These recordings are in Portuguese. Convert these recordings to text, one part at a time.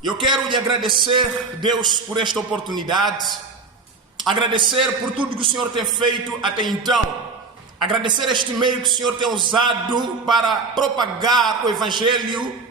Eu quero lhe agradecer, Deus, por esta oportunidade, agradecer por tudo que o Senhor tem feito até então, agradecer este meio que o Senhor tem usado para propagar o Evangelho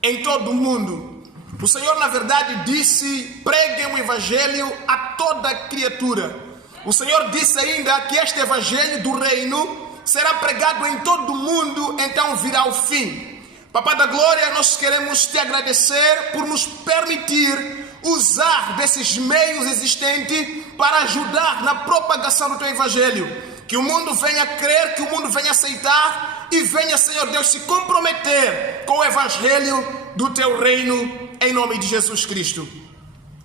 em todo o mundo. O Senhor, na verdade, disse: preguem o Evangelho a toda criatura. O Senhor disse ainda que este Evangelho do Reino será pregado em todo o mundo, então virá o fim. Papai da Glória, nós queremos te agradecer por nos permitir usar desses meios existentes para ajudar na propagação do teu Evangelho. Que o mundo venha crer, que o mundo venha aceitar e venha, Senhor Deus, se comprometer com o Evangelho do teu reino, em nome de Jesus Cristo.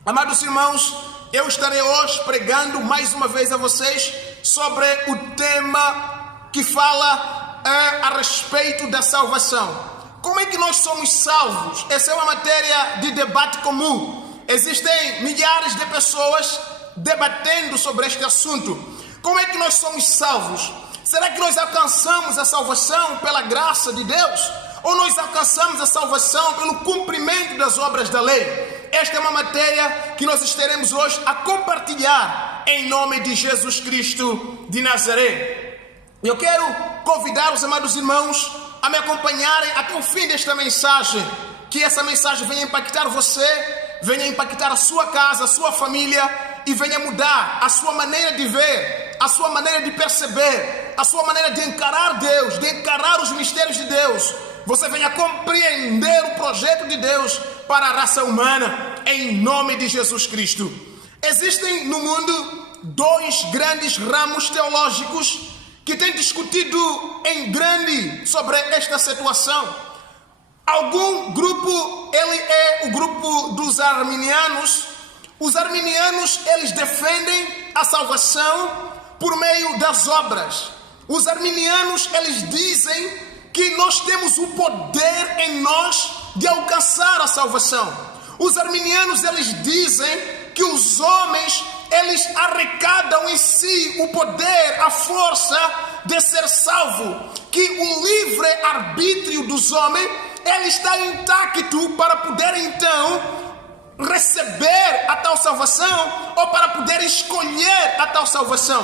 Amados irmãos, eu estarei hoje pregando mais uma vez a vocês sobre o tema que fala a respeito da salvação. Como é que nós somos salvos? Essa é uma matéria de debate comum. Existem milhares de pessoas debatendo sobre este assunto. Como é que nós somos salvos? Será que nós alcançamos a salvação pela graça de Deus? Ou nós alcançamos a salvação pelo cumprimento das obras da lei? Esta é uma matéria que nós estaremos hoje a compartilhar em nome de Jesus Cristo de Nazaré. Eu quero convidar os amados irmãos a me acompanharem até o fim desta mensagem, que essa mensagem venha impactar você, venha impactar a sua casa, a sua família e venha mudar a sua maneira de ver, a sua maneira de perceber, a sua maneira de encarar Deus, de encarar os mistérios de Deus. Você venha compreender o projeto de Deus para a raça humana, em nome de Jesus Cristo. Existem no mundo dois grandes ramos teológicos que têm discutido em grande sobre esta situação. Algum grupo, ele é o grupo dos arminianos. Os arminianos, eles defendem a salvação por meio das obras. Os arminianos, eles dizem que nós temos o poder em nós de alcançar a salvação. Os arminianos, eles dizem que os homens, eles arrecadam em si o poder, a força de ser salvo, que o livre-arbítrio dos homens, ele está intacto para poder então receber a tal salvação ou para poder escolher a tal salvação.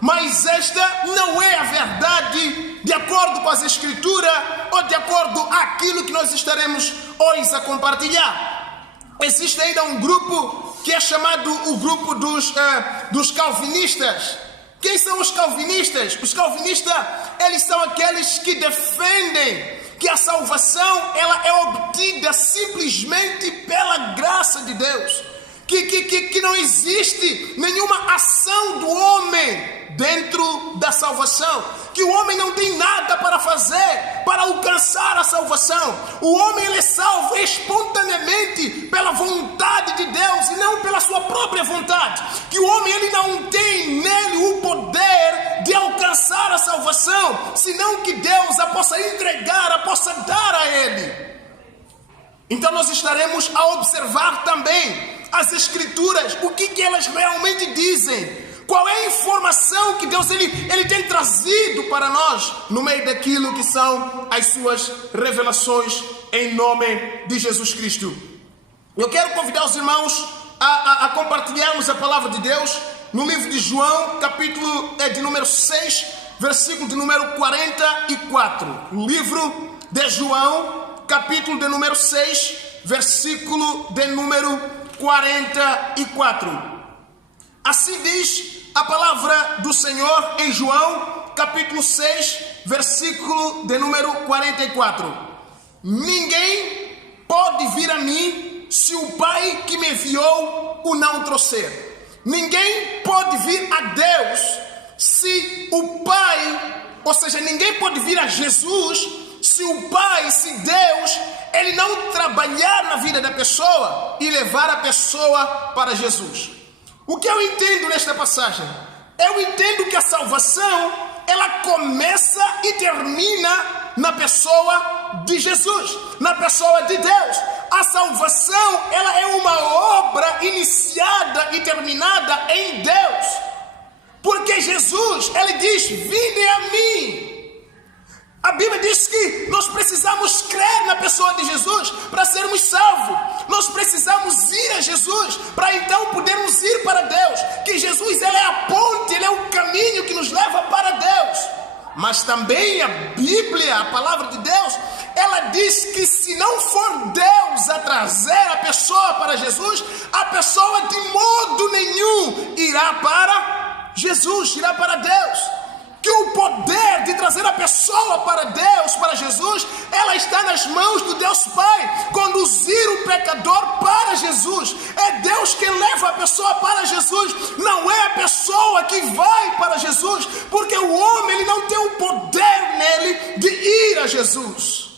Mas esta não é a verdade de acordo com as Escrituras ou de acordo com aquilo que nós estaremos hoje a compartilhar. Existe ainda um grupo que é chamado o grupo dos calvinistas. Quem são os calvinistas? Os calvinistas, eles são aqueles que defendem que a salvação ela é obtida simplesmente pela graça de Deus. Que não existe nenhuma ação do homem dentro da salvação, que o homem não tem nada para fazer para alcançar a salvação. O homem ele é salvo espontaneamente pela vontade de Deus e não pela sua própria vontade, que o homem ele não tem nele o poder de alcançar a salvação, senão que Deus a possa entregar, a possa dar a ele. Então nós estaremos a observar também as Escrituras, o que elas realmente dizem, qual é a informação que Deus ele tem trazido para nós no meio daquilo que são as suas revelações em nome de Jesus Cristo. Eu quero convidar os irmãos a compartilharmos a palavra de Deus no livro de João, capítulo de número 6, versículo de número 44. O livro de João, capítulo de número 6, versículo de número 44. Assim diz a palavra do Senhor em João, capítulo 6, versículo de número 44. Ninguém pode vir a mim se o Pai que me enviou o não trouxer. Ninguém pode vir a Deus se o Pai, ou seja, ninguém pode vir a Jesus se o Pai, se Deus, ele não trabalhar na vida da pessoa e levar a pessoa para Jesus. O que eu entendo nesta passagem? Eu entendo que a salvação, ela começa e termina na pessoa de Jesus, na pessoa de Deus. A salvação, ela é uma obra iniciada e terminada em Deus. Porque Jesus, ele diz: vinde a mim. A Bíblia diz que nós precisamos crer na pessoa de Jesus para sermos salvos. Nós precisamos a Jesus, para então podermos ir para Deus. Que Jesus, Ele é a ponte, Ele é o caminho que nos leva para Deus. Mas também a Bíblia, a palavra de Deus, ela diz que se não for Deus a trazer a pessoa para Jesus, a pessoa de modo nenhum irá para Jesus, irá para Deus. Que o poder de trazer a pessoa para Deus, para Jesus, ela está nas mãos do Deus Pai. Conduzir o pecador para Jesus. É Deus quem leva a pessoa para Jesus. Não é a pessoa que vai para Jesus. Porque o homem, ele não tem o poder nele de ir a Jesus.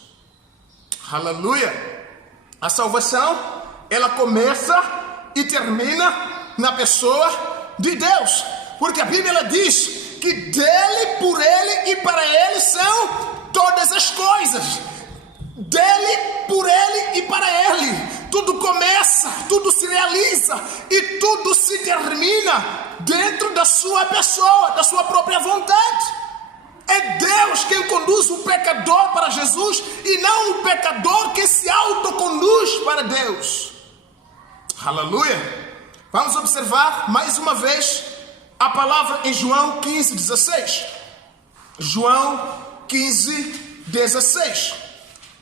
Aleluia. A salvação, ela começa e termina na pessoa de Deus. Porque a Bíblia ela diz que dele, por ele e para ele são todas as coisas. Dele, por ele e para ele. Tudo começa, tudo se realiza e tudo se termina dentro da sua pessoa, da sua própria vontade. É Deus quem conduz o pecador para Jesus e não o pecador que se autoconduz para Deus. Aleluia! Vamos observar mais uma vez a palavra em João 15:16. João 15:16.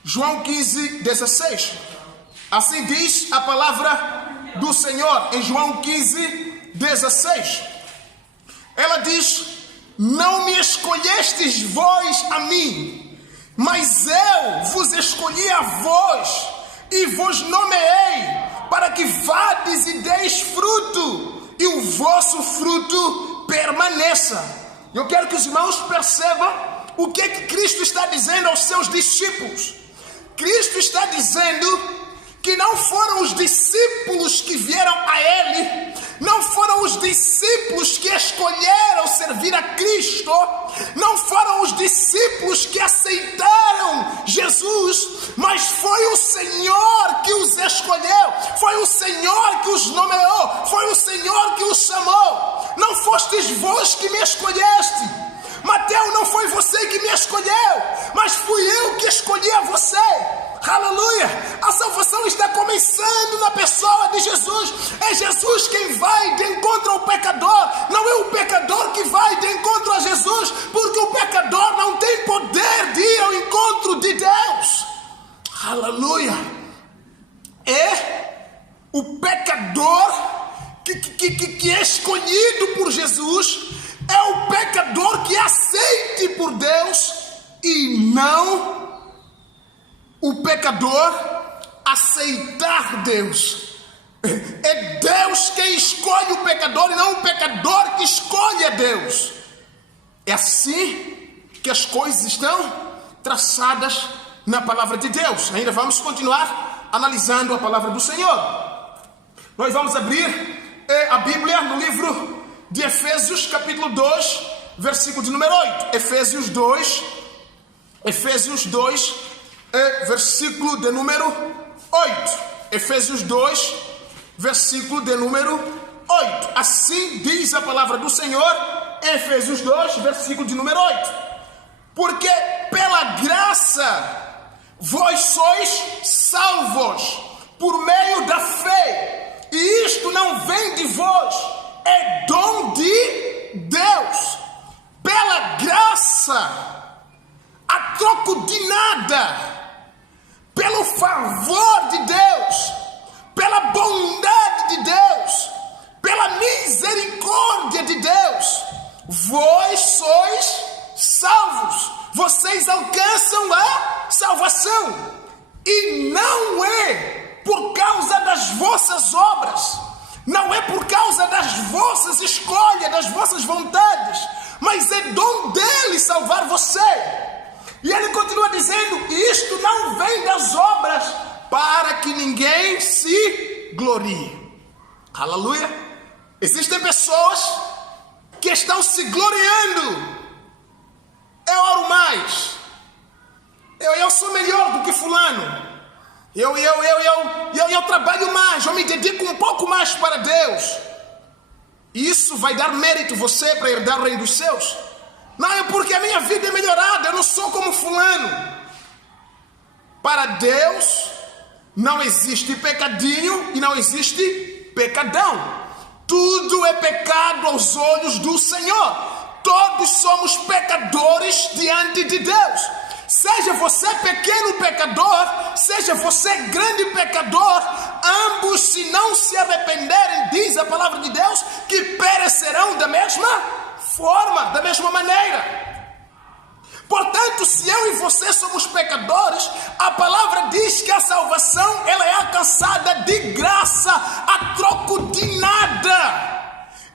João 15:16. Assim diz a palavra do Senhor em João 15:16. Ela diz: não me escolhestes vós a mim, mas eu vos escolhi a vós e vos nomeei para que vades e deis fruto, e o vosso fruto permaneça. Eu quero que os irmãos percebam o que Cristo está dizendo aos seus discípulos. Cristo está dizendo que não foram os discípulos que vieram a Ele, não foram os discípulos que escolheram servir a Cristo, não foram os discípulos que aceitaram Jesus, mas foi o Senhor que os escolheu, foi o Senhor que os nomeou, foi o Senhor que os chamou. Não fostes vós que me escolheste. Mateus, não foi você que me escolheu, mas fui eu que escolhi a você. Aleluia! A salvação está começando na pessoa de Jesus. É Jesus quem vai de encontro ao pecador. Não é o pecador que vai de encontro a Jesus, porque o pecador não tem poder de ir ao encontro de Deus. Aleluia! É o pecador que é escolhido por Jesus. É o pecador que é aceite por Deus e não o pecador aceitar Deus. É Deus quem escolhe o pecador e não o pecador que escolhe a Deus. É assim que as coisas estão traçadas na palavra de Deus. Ainda vamos continuar analisando a palavra do Senhor. Nós vamos abrir a Bíblia no livro de Efésios, capítulo 2, versículo de número 8. Efésios 2, versículo de número 8. Efésios 2, versículo de número 8. Assim diz a palavra do Senhor, Efésios 2, versículo de número 8. Porque pela graça vós sois salvos por meio da fé, e isto não vem de vós, é dom de Deus. Pela graça, a troco de nada, pelo favor de Deus, pela bondade de Deus, pela misericórdia de Deus, vós sois salvos. Vocês alcançam a salvação, e não é por causa das vossas obras, não é por causa das vossas escolhas, das vossas vontades, mas é dom dele salvar você. E ele continua dizendo: isto não vem das obras, para que ninguém se glorie. Aleluia! Existem pessoas que estão se gloriando. Eu oro mais, eu sou melhor do que fulano, eu trabalho mais, eu me dedico um pouco mais para Deus. Isso vai dar mérito você para herdar o reino dos céus? Não, é porque a minha vida é melhorada, eu não sou como fulano. Para Deus, Não existe pecadinho e não existe pecadão. Tudo é pecado aos olhos do Senhor. Todos somos pecadores diante de Deus. Seja você pequeno pecador, seja você grande pecador, ambos, se não se arrependerem, diz a palavra de Deus, que perecerão da mesma forma, da mesma maneira. Portanto, se eu e você somos pecadores, a palavra diz que a salvação ela é alcançada de graça, a troco de nada.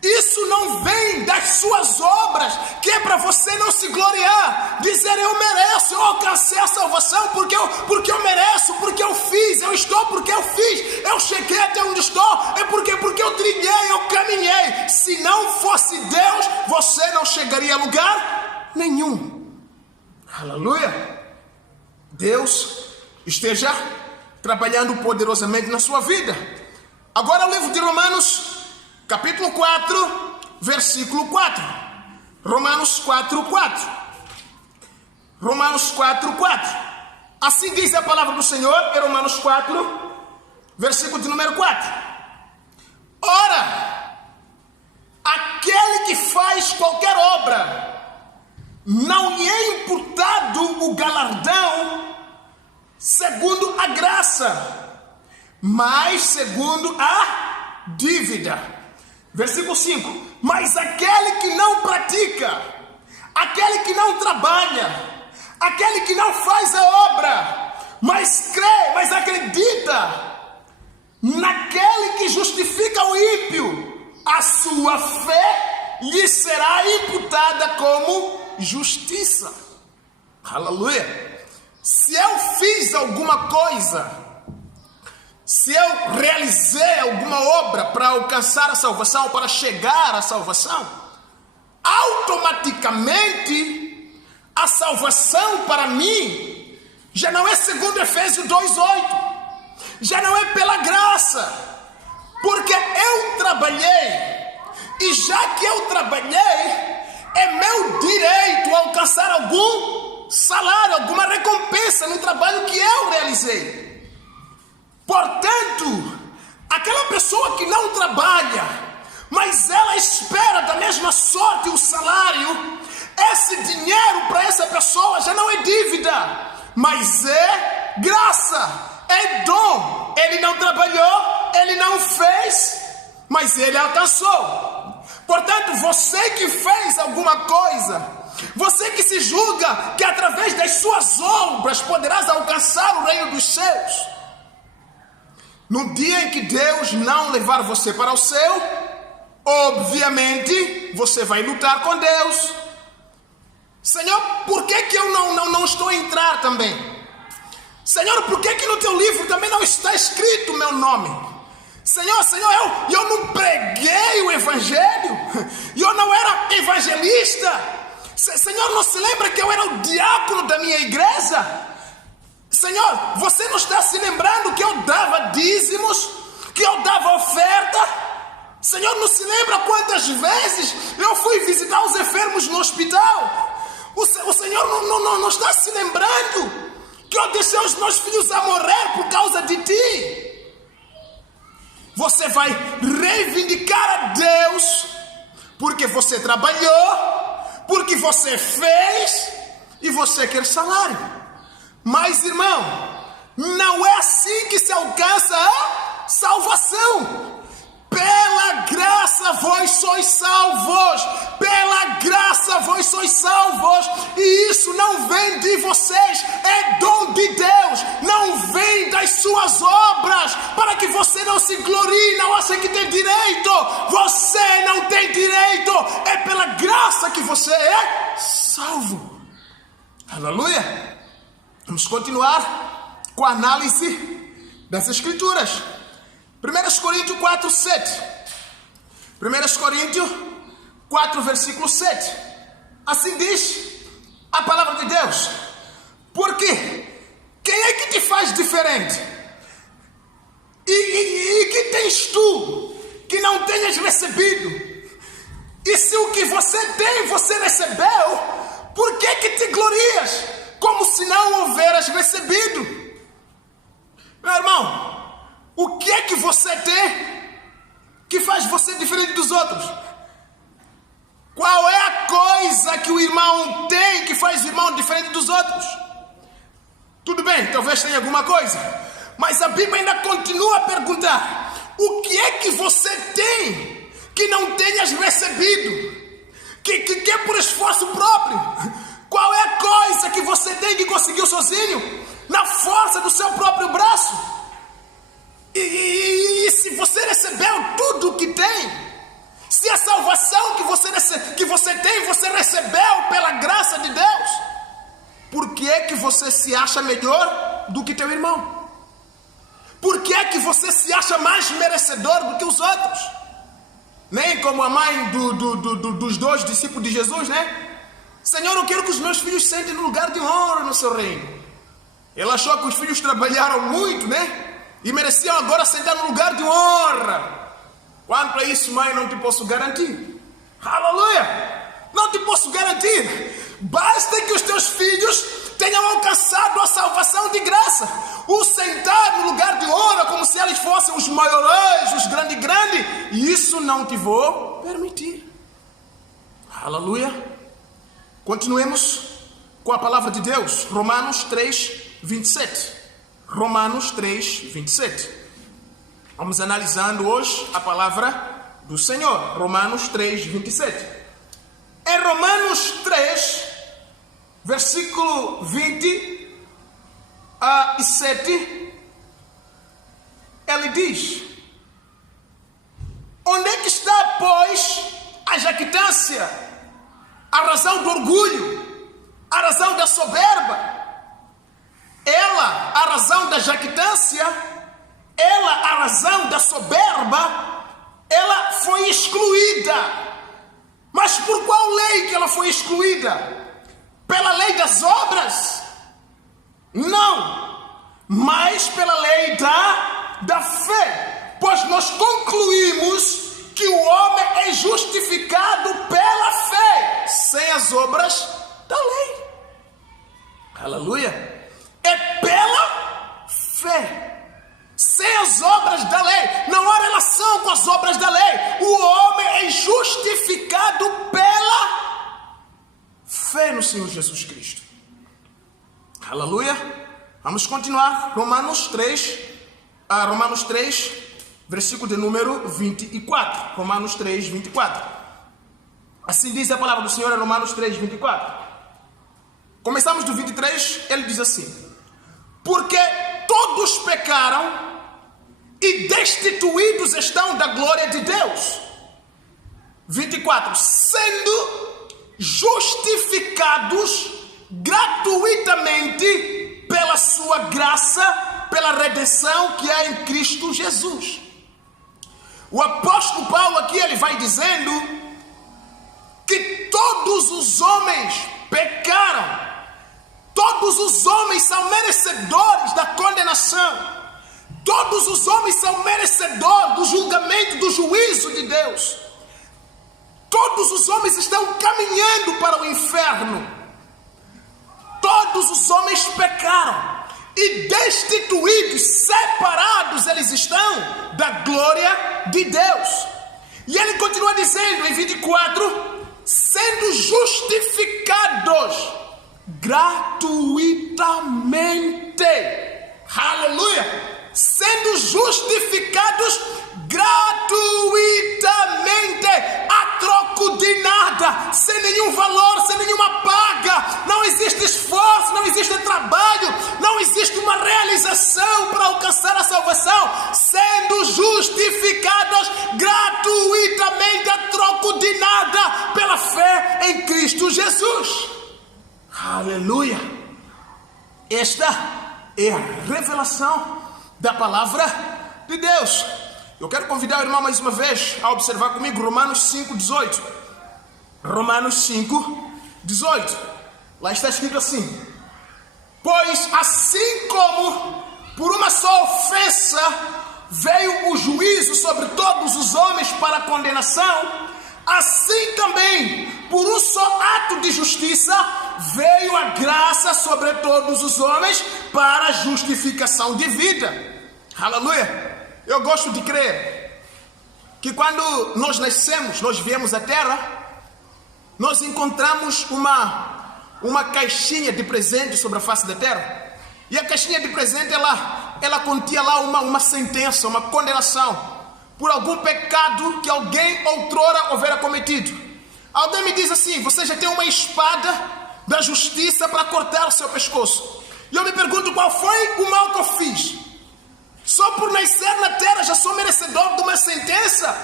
Isso não vem das suas obras, que é para você não se gloriar, dizer eu mereço, eu alcancei a salvação porque eu mereço, porque eu fiz, eu estou porque eu fiz, eu cheguei até onde estou, é porque eu trilhei, eu caminhei. Se não fosse Deus, você não chegaria a lugar nenhum. Aleluia! Deus esteja trabalhando poderosamente na sua vida. Agora o livro de Romanos, capítulo 4, versículo 4. Romanos 4, 4. Romanos 4, 4. Assim diz a palavra do Senhor em Romanos 4, versículo de número 4. Ora, aquele que faz qualquer obra, não lhe é imputado o galardão segundo a graça, mas segundo a dívida. Versículo 5. Mas aquele que não pratica, aquele que não trabalha, aquele que não faz a obra, mas crê, mas acredita naquele que justifica o ímpio, a sua fé lhe será imputada como justiça. Aleluia! Se eu fiz alguma coisa, se eu realizei alguma obra para alcançar a salvação, para chegar à salvação, automaticamente a salvação para mim já não é segundo Efésios 2:8, já não é pela graça, porque eu trabalhei, e já que eu trabalhei, é meu direito alcançar algum salário, alguma recompensa no trabalho que eu realizei. Portanto, aquela pessoa que não trabalha, mas ela espera da mesma sorte o salário, esse dinheiro para essa pessoa já não é dívida, mas é graça, é dom. Ele não trabalhou, ele não fez, mas ele alcançou. Portanto, você que fez alguma coisa, você que se julga que através das suas obras poderás alcançar o reino dos céus, no dia em que Deus não levar você para o céu, obviamente você vai lutar com Deus. Senhor, por que eu não estou a entrar também? Senhor, por que no teu livro também não está escrito o meu nome? Senhor, eu não preguei o evangelho, eu não era evangelista. Senhor, não se lembra que eu era o diácono da minha igreja? Senhor, você não está se lembrando que eu dava dízimos, que eu dava oferta? Senhor, não se lembra quantas vezes eu fui visitar os enfermos no hospital? O Senhor não está se lembrando que eu deixei os meus filhos a morrer por causa de ti? Você vai reivindicar a Deus porque você trabalhou, porque você fez e você quer salário. Mas, irmão, não é assim que se alcança a salvação. Pela graça vós sois salvos, pela graça vós sois salvos, e isso não vem de vocês, é dom de Deus, não vem das suas obras, para que você não se glorie, não ache que tem direito. Você não tem direito, é pela graça que você é salvo. Aleluia! Vamos continuar com a análise das Escrituras. 1 Coríntios 4, 7. 1 Coríntios 4, versículo 7. Assim diz a palavra de Deus. Porque quem é que te faz diferente? E que tens tu que não tenhas recebido? E se o que você tem, você recebeu, por que te glorias como se não houveras recebido? Meu irmão, o que é que você tem que faz você diferente dos outros? Qual é a coisa que o irmão tem que faz o irmão diferente dos outros? Tudo bem, talvez tenha alguma coisa, mas a Bíblia ainda continua a perguntar: o que é que você tem que não tenhas recebido? Que é por esforço próprio? Qual é a coisa que você tem que conseguiu sozinho? Na força do seu próprio braço? E se você recebeu tudo o que tem, se a salvação que você tem, você recebeu pela graça de Deus, por que é que você se acha melhor do que teu irmão? Por que é que você se acha mais merecedor do que os outros? Nem como a mãe dos 2 discípulos de Jesus, né? Senhor, eu quero que os meus filhos sentem no lugar de honra no seu reino. Ela achou que os filhos trabalharam muito, né? E mereciam agora sentar no lugar de honra. Quanto a isso, mãe, não te posso garantir. Aleluia! Não te posso garantir. Basta que os teus filhos tenham alcançado a salvação de graça. O sentar no lugar de honra como se eles fossem os maiores, os grandes, e isso não te vou permitir. Aleluia! Continuemos com a palavra de Deus. Romanos 3, 27. Romanos 3, 27. Vamos analisando hoje a palavra do Senhor. Romanos 3, 27. Em Romanos 3, versículo 27, ele diz: onde é que está, pois, a jactância, a razão do orgulho, a razão da soberba? Ela, a razão da jactância, ela, a razão da soberba, ela foi excluída. Mas por qual lei que ela foi excluída? Pela lei das obras? Não, mas pela lei da fé. Pois nós concluímos que o homem é justificado pela fé, sem as obras da lei. Aleluia! É pela fé, sem as obras da lei. Não há relação com as obras da lei. O homem é justificado pela fé no Senhor Jesus Cristo. Aleluia. Vamos continuar. Romanos 3, versículo de número 24. Romanos 3, 24. Assim diz a palavra do Senhor em Romanos 3, 24. Começamos do 23, ele diz assim: porque todos pecaram e destituídos estão da glória de Deus. 24. Sendo justificados gratuitamente pela sua graça, pela redenção que há em Cristo Jesus. O apóstolo Paulo aqui, ele vai dizendo que todos os homens pecaram. Todos os homens são merecedores da condenação. Todos os homens são merecedores do julgamento, do juízo de Deus. Todos os homens estão caminhando para o inferno. Todos os homens pecaram e destituídos, separados eles estão da glória de Deus. E ele continua dizendo em 24, sendo justificados gratuitamente. Aleluia! Sendo justificados gratuitamente, a troco de nada, sem nenhum valor, sem nenhuma paga. Não existe esforço, não existe trabalho, não existe uma realização para alcançar a salvação. Sendo justificados gratuitamente, a troco de nada, pela fé em Cristo Jesus. Aleluia! Esta é a revelação da palavra de Deus. Eu quero convidar o irmão mais uma vez a observar comigo Romanos 5:18. Romanos 5:18. Lá está escrito assim: pois assim como por uma só ofensa veio o juízo sobre todos os homens para condenação, assim também, por um só ato de justiça, veio a graça sobre todos os homens para a justificação de vida. Aleluia! Eu gosto de crer que quando nós nascemos, nós viemos à Terra, nós encontramos uma caixinha de presente sobre a face da Terra. E a caixinha de presente, ela continha lá uma sentença, uma condenação por algum pecado que alguém outrora houvera cometido. Alguém me diz assim: você já tem uma espada da justiça para cortar o seu pescoço. E eu me pergunto, qual foi o mal que eu fiz? Só por nascer na terra já sou merecedor de uma sentença?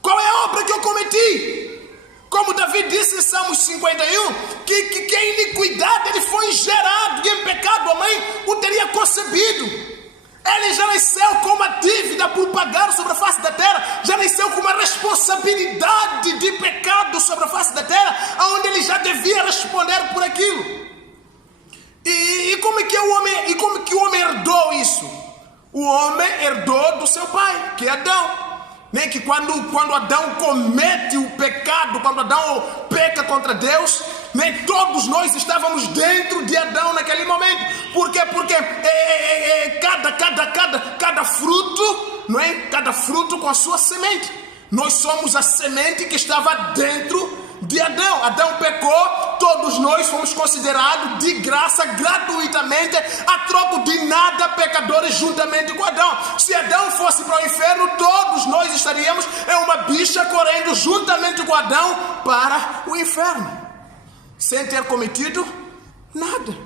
Qual é a obra que eu cometi? Como Davi disse em Salmos 51, que a iniquidade ele foi gerado, e em pecado a mãe o teria concebido. Ele já nasceu com uma dívida por pagar sobre a face da terra, já nasceu com uma responsabilidade de pecado sobre a face da terra, onde ele já devia responder por aquilo. E como é que o homem herdou isso? O homem herdou do seu pai, que é Adão. Nem que quando Adão comete o pecado, quando Adão peca contra Deus, nem todos nós estávamos dentro de Adão naquele momento. Por quê? Porque cada fruto, não é? Cada fruto com a sua semente. Nós somos a semente que estava dentro de Adão. Adão pecou, todos nós fomos considerados de graça, gratuitamente, a troco de nada, pecadores juntamente com Adão. Se Adão fosse para o inferno, todos nós estaríamos em uma bicha correndo juntamente com Adão para o inferno, sem ter cometido nada.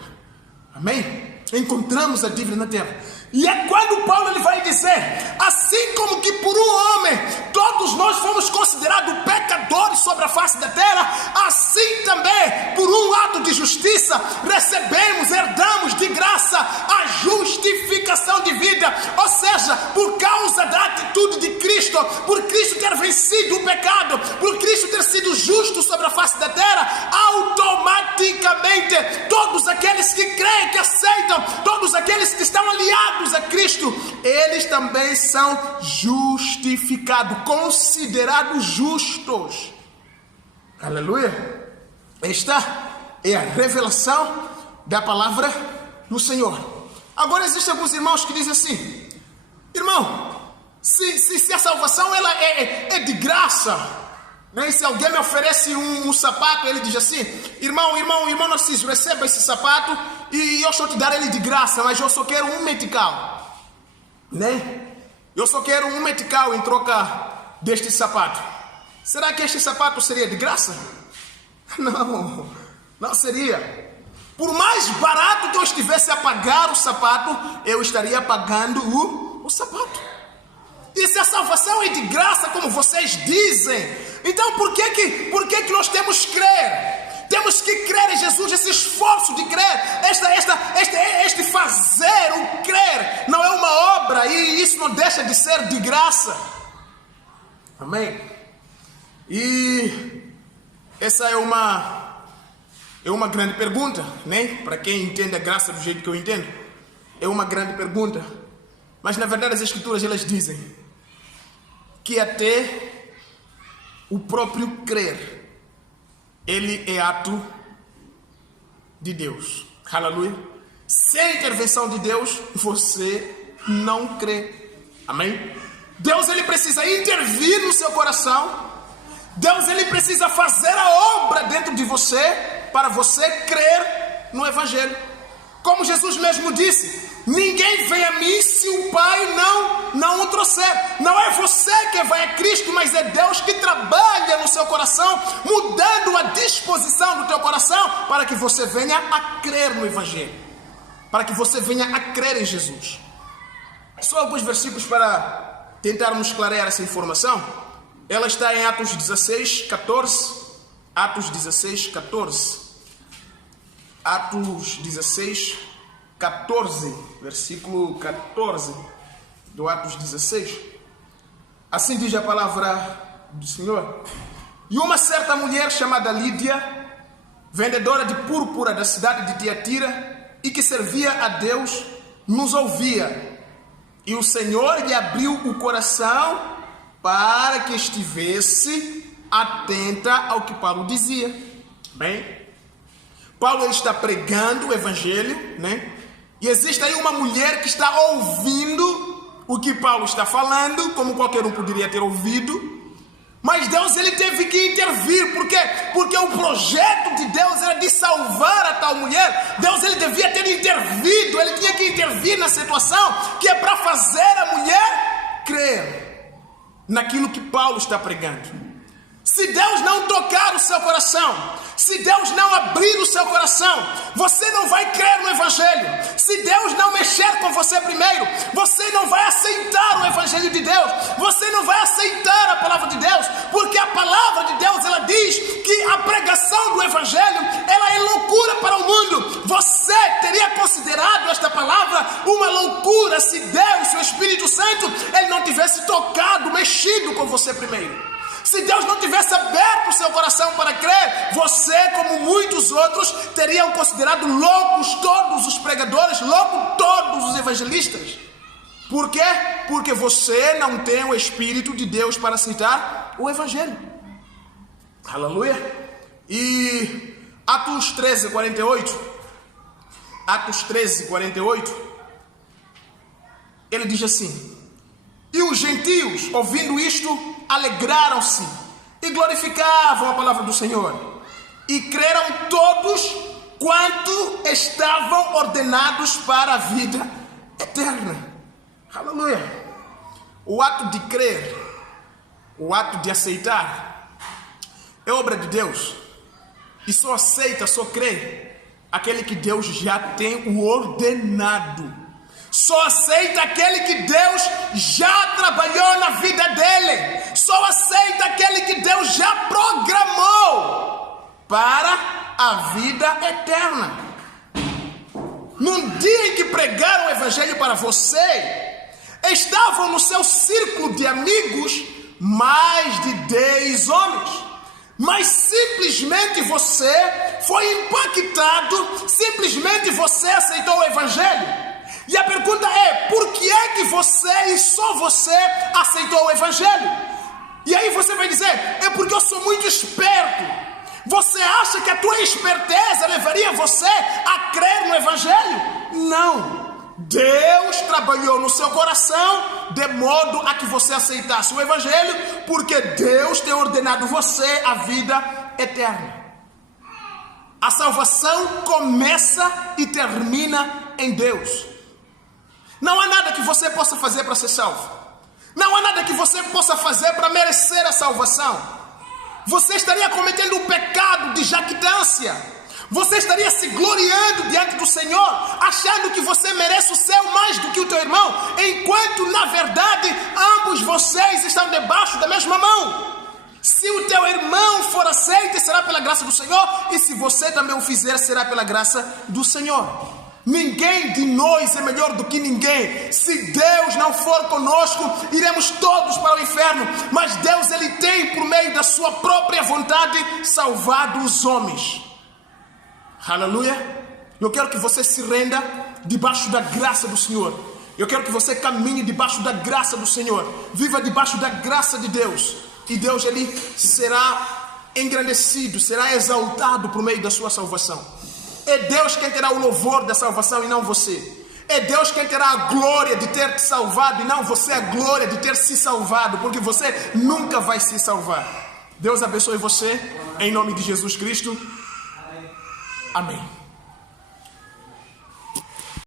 Amém? Encontramos a dívida na terra. E é quando Paulo ele vai dizer: assim como que por um homem todos nós fomos considerados pecadores sobre a face da terra, assim também por um ato de justiça recebemos, herdamos de graça a justificação de vida. Ou seja, por causa da atitude de Cristo, por Cristo ter vencido o pecado, por Cristo ter sido justo sobre a face da terra, automaticamente todos aqueles que creem, que aceitam, todos aqueles que estão aliados a Cristo, eles também são justificados, considerados justos. Aleluia! Esta é a revelação da palavra do Senhor. Agora existem alguns irmãos que dizem assim: irmão, se a salvação ela é de graça, né? Se alguém me oferece um sapato, ele diz assim: irmão Narciso, receba esse sapato e eu estou te dar ele de graça, mas eu só quero um metical, né? Eu só quero um metical em troca deste sapato. Será que este sapato seria de graça? Não seria. Por mais barato que eu estivesse a pagar o sapato, eu estaria pagando o sapato. E se a salvação é de graça, como vocês dizem, então por que nós temos que crer? Temos que crer em Jesus, esse esforço de crer, este fazer, o crer, não é uma obra, e isso não deixa de ser de graça. Amém? E essa é uma grande pergunta, né? Para quem entende a graça do jeito que eu entendo, é uma grande pergunta. Mas na verdade as Escrituras elas dizem que até o próprio crer, ele é ato de Deus. Aleluia. Sem intervenção de Deus, você não crê. Amém? Deus ele precisa intervir no seu coração. Deus ele precisa fazer a obra dentro de você para você crer no Evangelho. Como Jesus mesmo disse: ninguém vem a mim se o Pai não o trouxer. Não é você que vai a Cristo, mas é Deus que trabalha no seu coração, mudando a disposição do teu coração para que você venha a crer no Evangelho, para que você venha a crer em Jesus. Só alguns versículos para tentarmos clarear essa informação. Ela está em Atos 16, 14. Atos 16, 14. Atos 16, 14, versículo 14 do Atos 16. Assim diz a palavra do Senhor: e uma certa mulher chamada Lídia, vendedora de púrpura da cidade de Tiatira, e que servia a Deus, nos ouvia. E o Senhor lhe abriu o coração para que estivesse atenta ao que Paulo dizia. Bem, Paulo está pregando o Evangelho, né? E existe aí uma mulher que está ouvindo o que Paulo está falando, como qualquer um poderia ter ouvido. Mas Deus ele teve que intervir. Por quê? Porque o projeto de Deus era de salvar a tal mulher. Deus ele devia ter intervido. Ele tinha que intervir na situação, que é para fazer a mulher crer naquilo que Paulo está pregando. Se Deus não tocar o seu coração, se Deus não abrir o seu coração, você não vai crer no Evangelho. Se Deus não mexer com você primeiro, você não vai aceitar o Evangelho de Deus. Você não vai aceitar a palavra de Deus, porque a palavra de Deus ela diz que a pregação do Evangelho ela é loucura para o mundo. Você teria considerado esta palavra uma loucura se Deus, o Espírito Santo, ele não tivesse tocado, mexido com você primeiro. Se Deus não tivesse aberto o seu coração para crer, você, como muitos outros, teriam considerado loucos todos os pregadores, loucos todos os evangelistas. Por quê? Porque você não tem o Espírito de Deus para aceitar o Evangelho. Aleluia. E Atos 13, 48. Atos 13, 48. Ele diz assim: e os gentios, ouvindo isto, alegraram-se e glorificavam a palavra do Senhor. E creram todos quanto estavam ordenados para a vida eterna. Aleluia. O ato de crer, o ato de aceitar, é obra de Deus. E só aceita, só crê aquele que Deus já tem o ordenado. Só aceita aquele que Deus já trabalhou na vida dele. Só aceita aquele que Deus já programou para a vida eterna. Num dia em que pregaram o Evangelho para você, estavam no seu círculo de amigos mais de 10 homens. Mas simplesmente você foi impactado, simplesmente você aceitou o Evangelho. E a pergunta é, por que é que você e só você aceitou o Evangelho? E aí você vai dizer, é porque eu sou muito esperto. Você acha que a tua esperteza levaria você a crer no Evangelho? Não. Deus trabalhou no seu coração de modo a que você aceitasse o Evangelho, porque Deus tem ordenado você a vida eterna. A salvação começa e termina em Deus. Não há nada que você possa fazer para ser salvo. Não há nada que você possa fazer para merecer a salvação. Você estaria cometendo um pecado de jactância. Você estaria se gloriando diante do Senhor, achando que você merece o céu mais do que o teu irmão, enquanto na verdade ambos vocês estão debaixo da mesma mão. Se o teu irmão for aceito, será pela graça do Senhor, e se você também o fizer, será pela graça do Senhor. Ninguém de nós é melhor do que ninguém. Se Deus não for conosco, iremos todos para o inferno. Mas Deus ele tem, por meio da sua própria vontade, salvado os homens. Aleluia. Eu quero que você se renda debaixo da graça do Senhor. Eu quero que você caminhe debaixo da graça do Senhor. Viva debaixo da graça de Deus. E Deus ele será engrandecido, será exaltado por meio da sua salvação. É Deus quem terá o louvor da salvação e não você. É Deus quem terá a glória de ter te salvado e não você a glória de ter se salvado, porque você nunca vai se salvar. Deus abençoe você, em nome de Jesus Cristo. Amém.